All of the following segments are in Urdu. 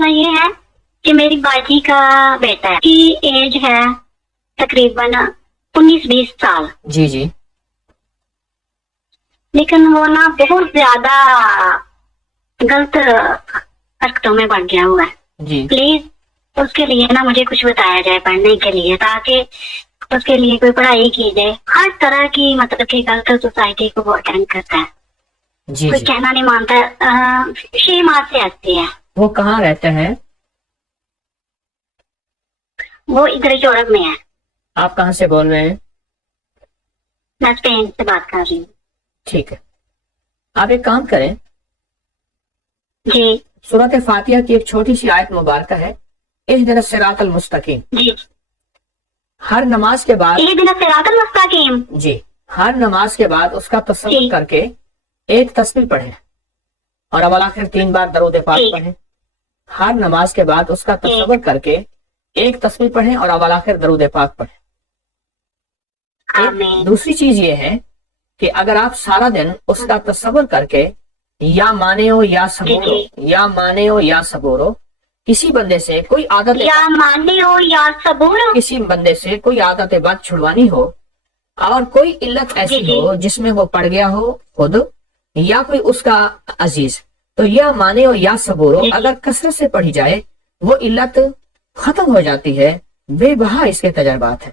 مسئلہ یہ ہے کہ میری باجی کا بیٹا ہے، کی ایج ہے تقریباً 19-20 سال، جی جی لیکن وہ نا بہت زیادہ غلط حرکتوں میں بڑھ گیا ہوا ہے. جی پلیز اس کے لیے نا مجھے کچھ بتایا جائے پڑھنے کے لیے، تاکہ اس کے لیے کوئی پڑھائی کی جائے. ہر طرح کی مطلب کہ غلط سوسائٹی کو وہ اٹینڈ کرتا ہے، جی کوئی جی کہنا نہیں مانتا. 6 ماہ سے آتی ہے. وہ کہاں رہتے ہیں؟ وہ ادھر یورپ میں ہے. آپ کہاں سے بول رہے ہیں؟ میں اسپین سے بات کر رہی ہوں. ٹھیک ہے، آپ ایک کام کریں، جی سورۃ فاتحہ کی ایک چھوٹی سی آیت مبارکہ ہے، اہدنا الصراط المستقیم. جی ہر نماز کے بعد اہدنا الصراط المستقیم، جی ہر نماز کے بعد اس کا تصور جی کر کے ایک تسبیح پڑھیں اور اول آخر 3 بار درود پاک ٹھیک. پڑھیں. ہر نماز کے بعد اس کا تصور کر کے ایک تسبیح پڑھیں اور اول آخر درود پاک پڑھیں. آمین. دوسری چیز یہ ہے کہ اگر آپ سارا دن اس کا تصور کر کے یا مانے ہو یا صبورو یا مانے ہو یا صبورو کسی بندے سے کوئی عادت یا مانے ہو یا صبور، کسی بندے سے کوئی عادت بد چھڑوانی ہو اور کوئی علت ایسی جی ہو جس میں وہ پڑ گیا ہو خود یا کوئی اس کا عزیز، تو یا مانے ہو یا صبورو اگر کثرت سے پڑھی جائے وہ علت ختم ہو جاتی ہے. بے بہا اس کے تجربات ہیں.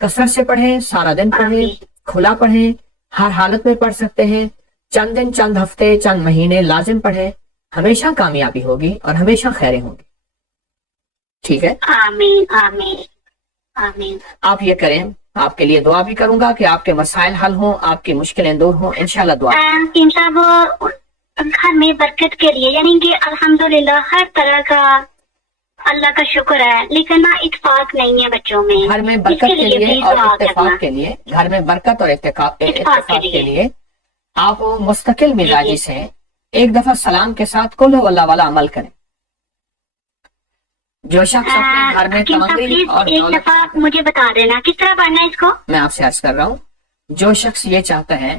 کثرت سے پڑھیں، سارا دن پڑھیں، کھلا پڑھیں، ہر حالت میں پڑھ سکتے ہیں. چند دن، چند ہفتے، چند مہینے لازم پڑھیں، ہمیشہ کامیابی ہوگی اور ہمیشہ خیریں ہوں گی. ٹھیک ہے، آمین آمین آمین. آپ یہ کریں. آپ کے لیے دعا بھی کروں گا کہ آپ کے مسائل حل ہوں، آپ کی مشکلیں دور ہوں، انشاءاللہ دعا. ٹیم صاحب گھر میں برکت کے لیے، یعنی کہ الحمدللہ ہر طرح کا اللہ کا شکر ہے، لیکن نا اتفاق نہیں ہے بچوں میں. گھر میں اس برکت کے لیے please اور دعا کرنا. اتفاق کے لیے، گھر میں برکت اور اتفاق اتفاق کے کے لیے. لیے آپ مستقل مزاجی سے ایک دفعہ سلام کے ساتھ قل هو اللہ والا عمل کریں. جو شخص اپنے گھر میں حکیم صاحب تمغی پلیز اور ایک دولت، دفعہ مجھے بتا دینا کس طرح پڑھنا ہے اس کو. میں آپ سے عرض کر رہا ہوں، جو شخص یہ چاہتا ہے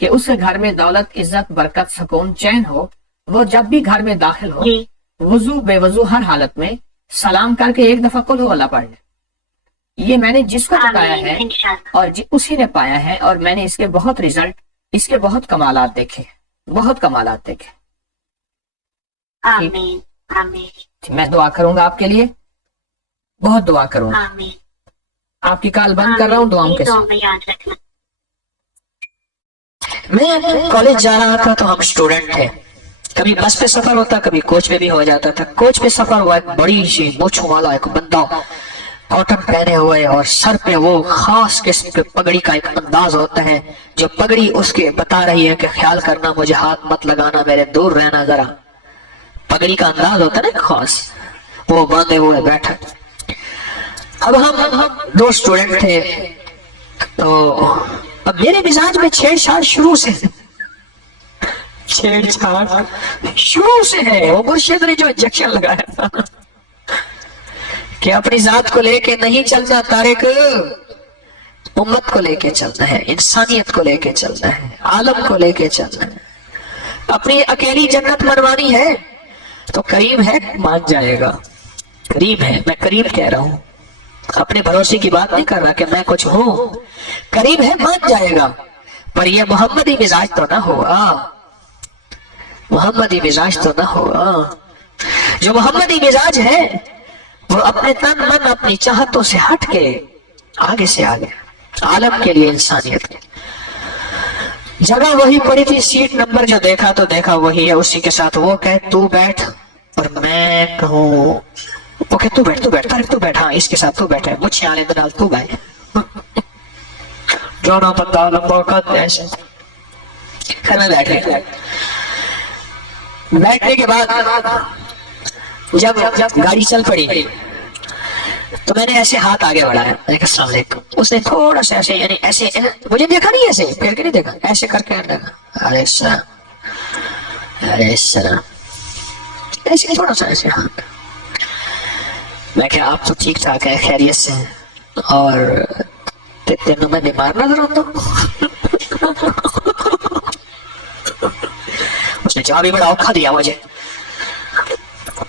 کہ اس کے گھر میں دولت، عزت، برکت، سکون، چین ہو، وہ جب بھی گھر میں داخل ہو جی وضو بے وضو ہر حالت میں سلام کر کے ایک دفعہ قل هو اللہ پڑھ لے. یہ میں نے جس کو بتایا آمین ہے انشاءاللہ. اور اسی نے پایا ہے، اور میں نے اس کے بہت رزلٹ، اس کے بہت کمالات دیکھے، بہت کمالات دیکھے. آمین آمین میں دعا کروں گا آپ کے لیے، بہت دعا کروں گا. آمین. آپ کی کال بند کر رہا ہوں دعاؤں کے دعا ساتھ. میں یاد رکھنا. میں کالج جا رہا تھا تو ہم اسٹوڈنٹ تھے، کبھی بس پہ سفر ہوتا، کبھی کوچ پہ بھی ہو جاتا تھا. کوچ پہ سفر ہوا، ایک بڑی سی مونچھوں والا ایک بندہ کاٹن پہنے ہوئے اور سر پہ وہ خاص قسم کے پگڑی کا ایک انداز ہوتا ہے، جو پگڑی اس کے بتا رہی ہے کہ خیال کرنا، مجھے ہاتھ مت لگانا، میرے دور رہنا ذرا. پگڑی کا انداز ہوتا ہے نا خاص، وہ باندھے ہوئے بیٹھا. اب ہم 2 اسٹوڈنٹ تھے، تو اب میرے مزاج میں چھیڑ چھاڑ شروع سے ہے. وہ مرشد نے جو انجیکشن لگایا تھا کہ اپنی ذات کو لے کے نہیں چلنا طارق، امت کو لے کے چلنا ہے، انسانیت کو لے کے چلنا ہے، عالم کو لے کے چلنا ہے. اپنی اکیلی جنت منوانی ہے تو کریم ہے، مان جائے گا. کریم ہے، میں کریم کہہ رہا ہوں، اپنے بھروسے کی بات نہیں کر رہا کہ میں کچھ ہوں. کریم ہے، مان جائے گا، پر یہ محمدی مزاج تو نہ ہوگا، محمدی مزاج تو نہ ہوگا. جو محمدی مزاج ہے وہ اپنے تن من، اپنی چاہتوں سے ہٹ کے آگے سے آگے عالم کے لیے، انسانیت کے لیے. جگہ وہی پڑی تھی، سیٹ نمبر جو دیکھا تو دیکھا وہی ہے، اسی کے ساتھ وہ کہے تو بیٹھ اور میں کہوں وہ کہ تو بیٹھ، تو بیٹھ طارق، تو بیٹھ. ہاں اس کے ساتھ تو بیٹھے، مجھے آلے دنال تو بیٹھ. جونا پتا لمبا قد ایسے. خیر میں بیٹھ گیا. بیٹھنے کے بعد جب گاڑی چل پڑی تو میں نے ایسے ہاتھ آگے بڑھایا، میں نے کہا السلام علیکم. اس نے تھوڑا سا ایسے، یعنی ایسے مجھے دیکھا نہیں، ایسے پھیر کے نہیں دیکھا، ایسے کر کے علیہ السلام، علیہ السلام، ایسے تھوڑا سا ایسے ہاتھ. میں کہا آپ تو ٹھیک ٹھاک ہے، خیریت سے ہیں، اور تینوں میں بیمار نظر آتا ہوں. اس نے جواب بھی بڑا اوکھا دیا مجھے،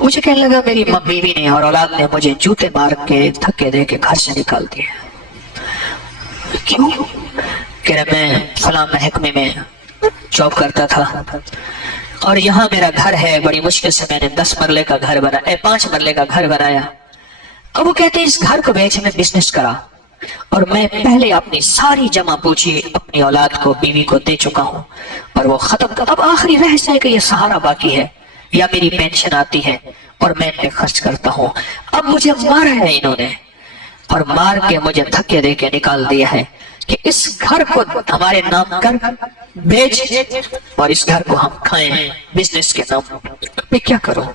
مجھے کہنے لگا میری بیوی نے اور اولاد نے مجھے جوتے مار کے دھکے دے کے گھر سے نکال دیا. کیوں؟ کہ میں فلاں محکمے میں جاب کرتا تھا اور یہاں میرا گھر ہے, بڑی مشکل سے میں نے 10 مرلے کا گھر بنایا, 5 مرلے کا گھر بنایا. اب وہ کہتے ہیں اس گھر کو بیچ میں بزنس کرا اور میں پہلے اپنی ساری جمع پوچھی اپنی اولاد کو, بیوی کو دے چکا ہوں اور وہ ختم کر. اب آخری رہس ہے کہ یہ سہارا باقی ہے یا میری پینشن آتی ہے اور میں ان پہ خرچ کرتا ہوں. اب مجھے مارا ہے انہوں نے اور مار کے مجھے دھکے دے کے نکال دیا ہے کہ اس گھر کو ہمارے نام کر بیچ اور اس گھر کو ہم کھائیں بزنس کے نام پہ. کیا کروں؟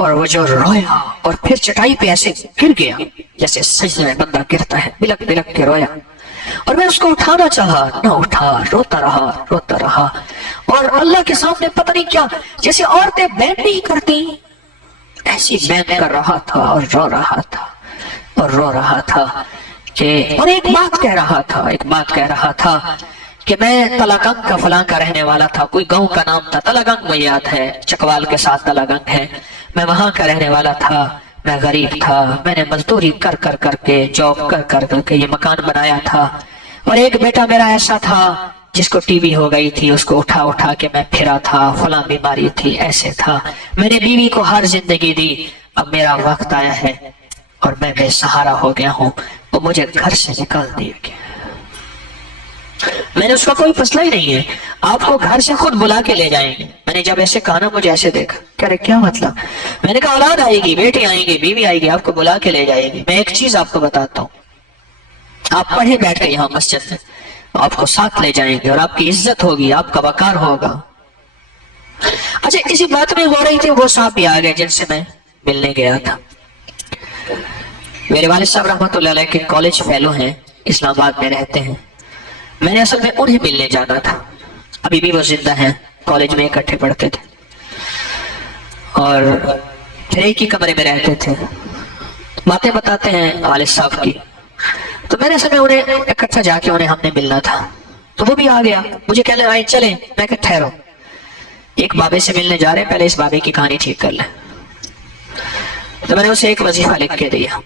اور وہ جو رویا اور پھر چٹائی پہ ایسے گر گیا جیسے سجدے میں بندہ گرتا ہے, بلک بلک کے رویا. اور میں اس کو اٹھانا چاہا, نہ اٹھا, روتا رہا. اور اللہ کے سامنے پتہ نہیں کیا, جیسے عورتیں بین نہیں کرتی ایسی بین کر رہا تھا اور رو رہا تھا کہ اور ایک بات کہہ رہا تھا کہ میں تلاگنگ کا فلاں کا رہنے والا تھا. کوئی گاؤں کا نام تھا تلاگنگ, مجھے یاد ہے, چکوال کے ساتھ تلاگنگ ہے. میں وہاں کا رہنے والا تھا, میں غریب تھا, میں نے مزدوری کر کے جاب کر کے یہ مکان بنایا تھا. اور ایک بیٹا میرا ایسا تھا جس کو ٹی وی ہو گئی تھی, اس کو اٹھا کے میں پھرا تھا, فلاں بیماری تھی, ایسے تھا. میں نے بیوی کو ہر زندگی دی. اب میرا وقت آیا ہے اور میں بے سہارا ہو گیا ہوں, وہ مجھے گھر سے نکال دیا گیا. میں نے اس کا کوئی مسئلہ ہی نہیں ہے, آپ کو گھر سے خود بلا کے لے جائیں گے. میں نے جب ایسے کہا نا, مجھے ایسے دیکھا, کہہ رہے کیا مطلب؟ میں نے کہا اولاد آئے گی, بیٹی آئیں گی, بیوی آئے گی, آپ کو بلا کے لے جائے گی. میں ایک چیز آپ کو بتاتا ہوں, آپ پڑھے بیٹھ کے یہاں مسجد میں, آپ کو ساتھ لے جائیں گے اور آپ کی عزت ہوگی, آپ کا وقار ہوگا. اچھا کسی بات میں ہو رہی تھی, وہ صاحب بھی آ گئے جن سے میں ملنے گیا تھا. میرے والد صاحب رحمۃ اللہ علیہ کے کالج فیلو ہیں, اسلام آباد میں رہتے ہیں. میں نے اصل میں انہیں ملنے جانا تھا, ابھی بھی وہ زندہ ہیں, کالج میں اکٹھے پڑھتے تھے اور پھر ایک ہی کمرے میں رہتے تھے. باتیں بتاتے ہیں والد صاحب کی, تو میں نے اصل میں انہیں اکٹھا جا کے انہیں ہم نے ملنا تھا. تو وہ بھی آ گیا, مجھے کہنے لگا چلیں. میں کہ ٹھہرو, ایک بابے سے ملنے جا رہے ہیں, پہلے اس بابے کی کہانی ٹھیک کر لیں. تو میں نے اسے ایک وظیفہ لکھ کے دیا,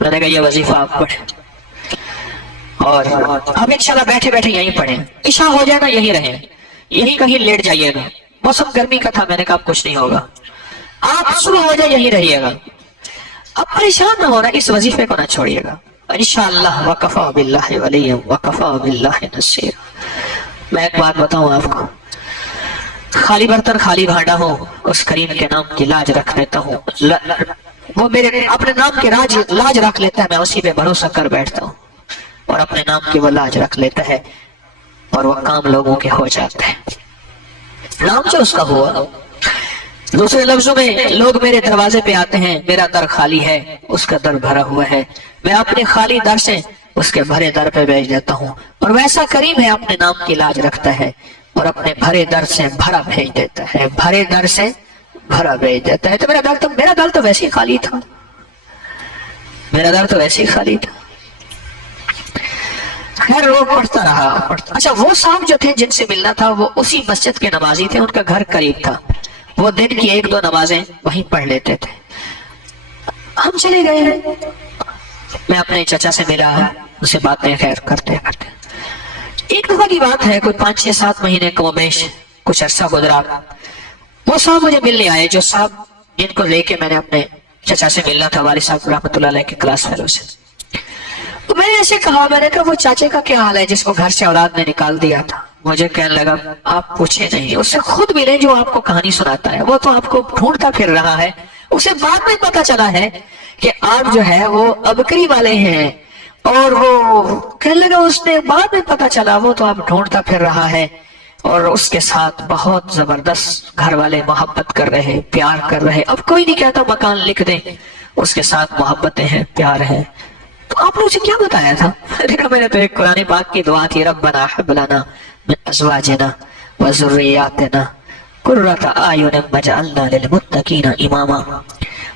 میں نے کہا یہ وظیفہ آپ پڑھیں اور آپ انشاءاللہ بیٹھے بیٹھے یہیں پڑھیں, عشاء ہو جائے نا یہیں رہیں, یہیں کہیں لیٹ جائیے گا. موسم گرمی کا تھا, میں نے کہا کچھ نہیں ہوگا, آپ صبح ہو جائے یہیں رہیے گا. اب پریشان نہ ہونا, اس وظیفے کو نہ چھوڑیے گا. انشاءاللہ وکفا باللہ ولیا وکفا باللہ نصیرا. میں ایک بات بتاؤں آپ کو, خالی برتن خالی بھانڈا ہو, اس کریم کے نام کی لاج رکھ لیتا ہوں. وہ میرے اپنے نام کے لاج رکھ لیتا ہے, میں اسی پہ بھروسہ کر بیٹھتا ہوں اور اپنے نام کی وہ لاج رکھ لیتا ہے اور وہ کام لوگوں کے ہو جاتے ہیں. نام جو اس کا ہوا, دوسرے لفظوں میں لوگ میرے دروازے پہ آتے ہیں, میرا در خالی ہے, اس کا در بھرا ہوا ہے, میں اپنے خالی در سے اس کے بھرے در پہ بھیج دیتا ہوں. اور ویسا کریم ہے, اپنے نام کی لاج رکھتا ہے اور اپنے بھرے در سے بھرا بھیج دیتا ہے, بھرے در سے بھرا بھیج دیتا ہے. تو میرا دل تو ویسے ہی خالی تھا, میرا در تو ویسے ہی خالی تھا. خیر وہ پڑھتا رہا. اچھا وہ صاحب جو تھے جن سے ملنا تھا, وہ اسی مسجد کے نمازی تھے, ان کا گھر قریب تھا, وہ دن کی 1-2 نمازیں وہیں پڑھ لیتے تھے. ہم چلے گئے, میں اپنے چچا سے ملا, اسے باتیں خیر کرتے ایک دفعہ کی بات ہے, کوئی 5-6-7 مہینے کم و بیش کچھ عرصہ گزرا. وہ صاحب مجھے ملنے آئے, جو صاحب جن کو لے کے میں نے اپنے چچا سے ملنا تھا, والد صاحب رحمۃ اللہ علیہ کے کلاس فیلو سے. تو میں نے ایسے کہا, میں نے کہا وہ چاچے کا کیا حال ہے جس کو گھر سے اولاد نے نکال دیا تھا؟ مجھے کہنے لگا آپ پوچھے نہیں, اس سے خود ملے جو آپ کو کہانی سناتا ہے, وہ تو آپ کو ڈھونڈتا پھر رہا ہے. اسے بعد میں پتا چلا ہے کہ آپ جو ہے وہ ابکری والے ہیں, اور وہ کہنے لگا اس نے بعد میں پتا چلا وہ تو آپ ڈھونڈتا پھر رہا ہے, اور اس کے ساتھ بہت زبردست گھر والے محبت کر رہے, پیار کر رہے. اب کوئی نہیں کہتا مکان لکھ دیں, اس کے ساتھ محبتیں ہیں, پیار ہے. تو آپ نے اسے کیا بتایا تھا؟ میں نے تو ایک قرآن پاک کی دعا تھی, ربنا حب لنا من ازواجنا وذریاتنا قرۃ اعین واجعلنا للمتقین اماما.